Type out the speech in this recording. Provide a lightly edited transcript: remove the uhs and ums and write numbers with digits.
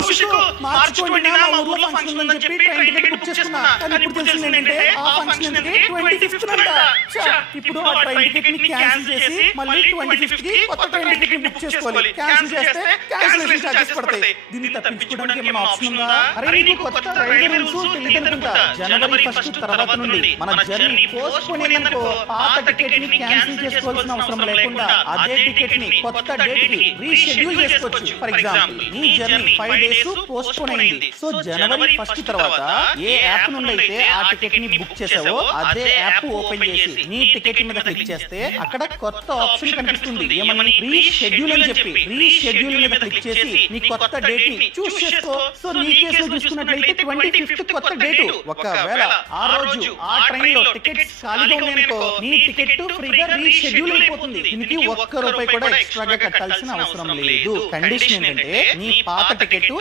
కౌశిక్ మార్చుకోండి నా మా ఊర్లో ఫంక్షన్ ఉందని చెప్పి ట్రైన్ టికెట్ బుక్ చేసుకున్నా. కానీ ఇప్పుడు తెలిసింది ఏంటంటే ఆ ఫంక్షన్ కి 25th అంట. ఇప్పుడు ఆ ట్రైన్ టికెట్ ని క్యాన్సిల్ చేసి మళ్ళీ 25th కి కొత్త ట్రైన్ టికెట్ ని బుక్ చేసుకోవాలి. క్యాన్సిల్ చేస్తే క్యాన్సిలేషన్ చార్జెస్ పడతాయి. దీన్ని తప్పించుకోవడానికి ఏమైనా ఆప్షన్ ఉందా? అరే నీకు కొత్త రైల్వే రూల్స్ తెలియదనుకుంటా. జనవరి 1 తర్వాత నుండి మన జర్నీ పోస్ట్ పోన్ అయిందనుకో పాత టికెట్ ని క్యాన్సిల్ చేసుకోవాల్సిన అవసరం లేకుండా అదే టికెట్ ని కొత్త డేట్ కి రీషెడ్యూల్ చేసుకోవచ్చు. ఫర్ ఎగ్జాంపుల్ నీ జర్నీ 5 డేస్ పోస్ట్ పోన్ అయింది. సో జనవరి 1 తర్వాత ఏ యాప్ నుండి అయితే ఆ టికెట్ ని బుక్ చేసావో అదే యాప్ ఓపెన్ చేసి నీ టికెట్ మీద క్లిక్ చేస్తే అక్కడ కొత్త ఆప్షన్ కనిపిస్తుంది. ఏమని రీషెడ్యూల్ అని చెప్పి రీషెడ్యూల్ మీద క్లిక్ చేసి నీ కొత్త డేట్ ని చూస్ చేసుకో. సో నీ కేసులో చూసుకున్నట్లయితే 25th కొత్త డేట్. ఒకవేళ ఆ రోజు ఆ ట్రైన్ లో టికెట్స్ ఖాళీగా ఉన్నాయనుకో నీ టికెట్ ఫ్రీగా రీషెడ్యూల్ అయిపోతుంది. దీనికి ఒక్క రూపాయి కూడా ఎక్స్ట్రాగా కట్టాల్సిన అవసరం లేదు. కండిషన్ ఏంటంటే నీ పాత టికెట్